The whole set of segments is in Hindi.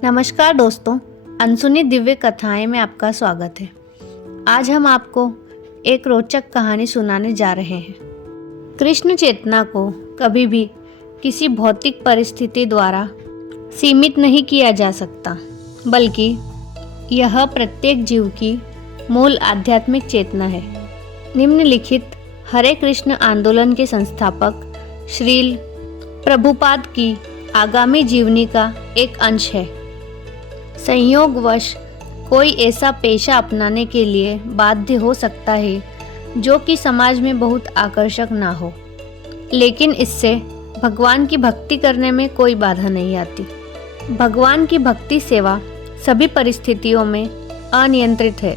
नमस्कार दोस्तों, अनसुनी दिव्य कथाएं में आपका स्वागत है। आज हम आपको एक रोचक कहानी सुनाने जा रहे हैं। कृष्ण चेतना को कभी भी किसी भौतिक परिस्थिति द्वारा सीमित नहीं किया जा सकता, बल्कि यह प्रत्येक जीव की मूल आध्यात्मिक चेतना है। निम्नलिखित हरे कृष्ण आंदोलन के संस्थापक श्रील प्रभुपाद की आगामी जीवनी का एक अंश है। संयोगवश कोई ऐसा पेशा अपनाने के लिए बाध्य हो सकता है जो कि समाज में बहुत आकर्षक ना हो, लेकिन इससे भगवान की भक्ति करने में कोई बाधा नहीं आती। भगवान की भक्ति सेवा सभी परिस्थितियों में अनियंत्रित है।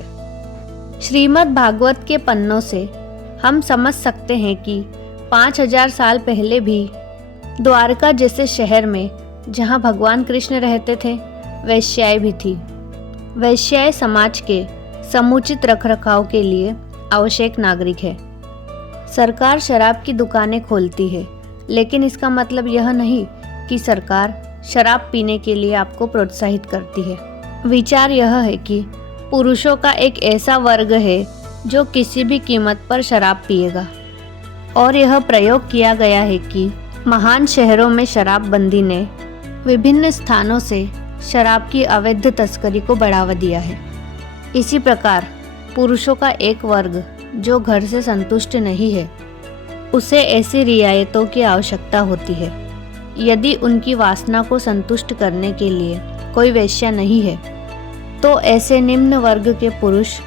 श्रीमद् भागवत के पन्नों से हम समझ सकते हैं कि 5000 साल पहले भी द्वारका जैसे शहर में जहाँ भगवान कृष्ण रहते थे, वैश्याएं भी थी। वैश्याएं समाज के समुचित रखरखाव के लिए आवश्यक नागरिक है। सरकार शराब की दुकानें खोलती है, लेकिन इसका मतलब यह नहीं कि सरकार शराब पीने के लिए आपको प्रोत्साहित करती है। विचार यह है कि पुरुषों का एक ऐसा वर्ग है जो किसी भी कीमत पर शराब पिएगा, और यह प्रयोग किया गया है कि महान शहरों में शराबबंदी ने विभिन्न स्थानों से शराब की अवैध तस्करी को बढ़ावा दिया है। इसी प्रकार पुरुषों का एक वर्ग जो घर से संतुष्ट नहीं है, उसे ऐसी रियायतों की आवश्यकता होती है। यदि उनकी वासना को संतुष्ट करने के लिए कोई वेश्या नहीं है, तो ऐसे निम्न वर्ग के पुरुष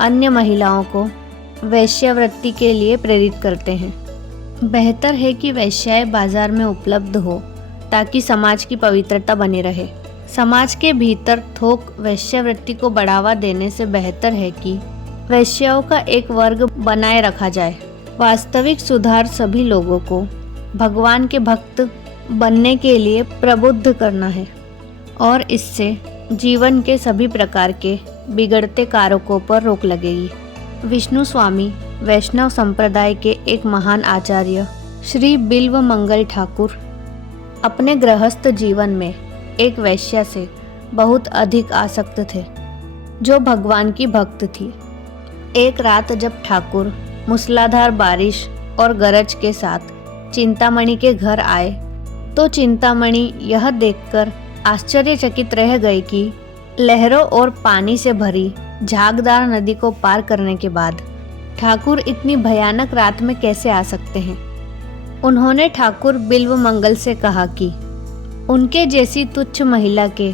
अन्य महिलाओं को वेश्यावृत्ति के लिए प्रेरित करते हैं। बेहतर है कि वेश्याएं बाजार में उपलब्ध हो, ताकि समाज की पवित्रता बनी रहे। समाज के भीतर थोक वेश्यावृत्ति को बढ़ावा देने से बेहतर है कि वेश्याओं का एक वर्ग बनाए रखा जाए। वास्तविक सुधार सभी लोगों को भगवान के भक्त बनने के लिए प्रबुद्ध करना है, और इससे जीवन के सभी प्रकार के बिगड़ते कारकों पर रोक लगेगी। विष्णु स्वामी वैष्णव संप्रदाय के एक महान आचार्य श्री बिल्व मंगल ठाकुर अपने गृहस्थ जीवन में एक वैश्या से बहुत अधिक आसक्त थे, जो भगवान की भक्त थी। एक रात जब ठाकुर मूसलाधार बारिश और गरज के साथ चिंतामणि के घर आए, तो चिंतामणि यह देखकर आश्चर्यचकित रह गई कि लहरों और पानी से भरी झागदार नदी को पार करने के बाद ठाकुर इतनी भयानक रात में कैसे आ सकते हैं। उन्होंने ठाकुर बिल्व मंगल से कहा कि उनके जैसी तुच्छ महिला के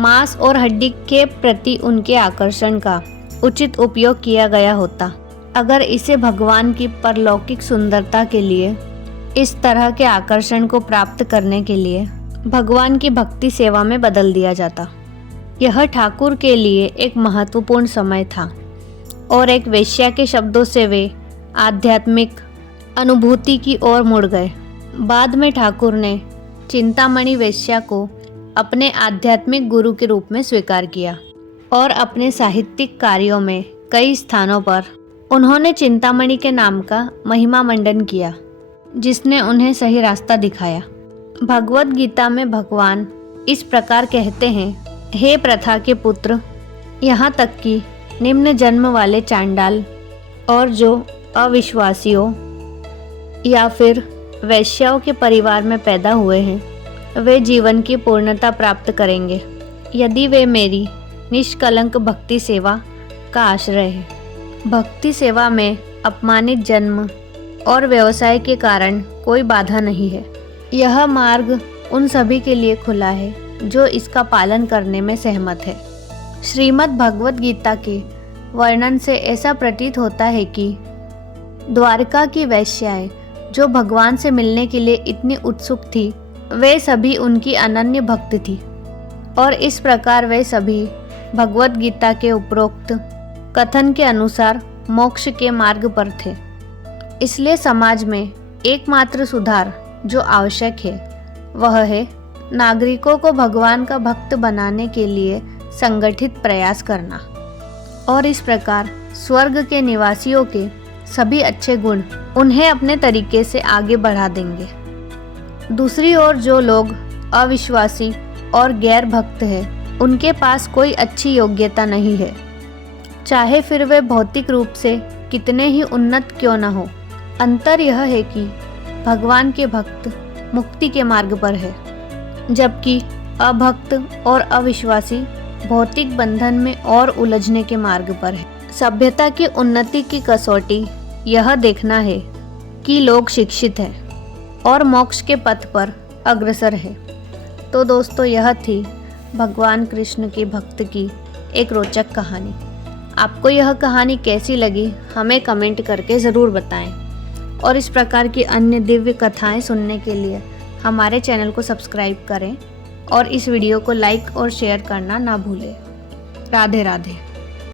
मांस और हड्डी के प्रति उनके आकर्षण का उचित उपयोग किया गया होता, अगर इसे भगवान की परलौकिक सुंदरता के लिए, इस तरह के आकर्षण को प्राप्त करने के लिए भगवान की भक्ति सेवा में बदल दिया जाता। यह ठाकुर के लिए एक महत्वपूर्ण समय था, और एक वेश्या के शब्दों से वे आध्यात्मिक अनुभूति की ओर मुड़ गए। बाद में ठाकुर ने चिंतामणि वेश्या को अपने आध्यात्मिक गुरु के रूप में स्वीकार किया, और अपने साहित्यिक कार्यों में कई स्थानों पर उन्होंने चिंतामणि के नाम का महिमा मंडन किया, जिसने उन्हें सही रास्ता दिखाया। भगवद गीता में भगवान इस प्रकार कहते हैं, हे प्रथा के पुत्र, यहाँ तक कि निम्न जन्म वाले चांडाल और जो अविश्वासियों या फिर वैश्याओं के परिवार में पैदा हुए हैं, वे जीवन की पूर्णता प्राप्त करेंगे यदि वे मेरी निष्कलंक भक्ति सेवा का आश्रय है। भक्ति सेवा में अपमानित जन्म और व्यवसाय के कारण कोई बाधा नहीं है। यह मार्ग उन सभी के लिए खुला है जो इसका पालन करने में सहमत है। श्रीमद् भगवत गीता के वर्णन से ऐसा प्रतीत होता है कि द्वारका की वैश्याएं जो भगवान से मिलने के लिए इतनी उत्सुक थी, वे सभी उनकी अनन्य भक्त थी, और इस प्रकार वे सभी भगवत गीता के उपरोक्त कथन के अनुसार मोक्ष के मार्ग पर थे। इसलिए समाज में एकमात्र सुधार जो आवश्यक है, वह है नागरिकों को भगवान का भक्त बनाने के लिए संगठित प्रयास करना, और इस प्रकार स्वर्ग के निवासियों के सभी अच्छे गुण उन्हें अपने तरीके से आगे बढ़ा देंगे। दूसरी ओर जो लोग अविश्वासी और गैर भक्त है उनके पास कोई अच्छी योग्यता नहीं है, चाहे फिर वे भौतिक रूप से कितने ही उन्नत क्यों न हो। अंतर यह है कि भगवान के भक्त मुक्ति के मार्ग पर है, जबकि अभक्त और अविश्वासी भौतिक बंधन में और उलझने के मार्ग पर है। सभ्यता की उन्नति की कसौटी यह देखना है कि लोग शिक्षित हैं और मोक्ष के पथ पर अग्रसर है। तो दोस्तों, यह थी भगवान कृष्ण के भक्त की एक रोचक कहानी। आपको यह कहानी कैसी लगी हमें कमेंट करके ज़रूर बताएं और इस प्रकार की अन्य दिव्य कथाएं सुनने के लिए हमारे चैनल को सब्सक्राइब करें और इस वीडियो को लाइक और शेयर करना ना भूलें। राधे राधे।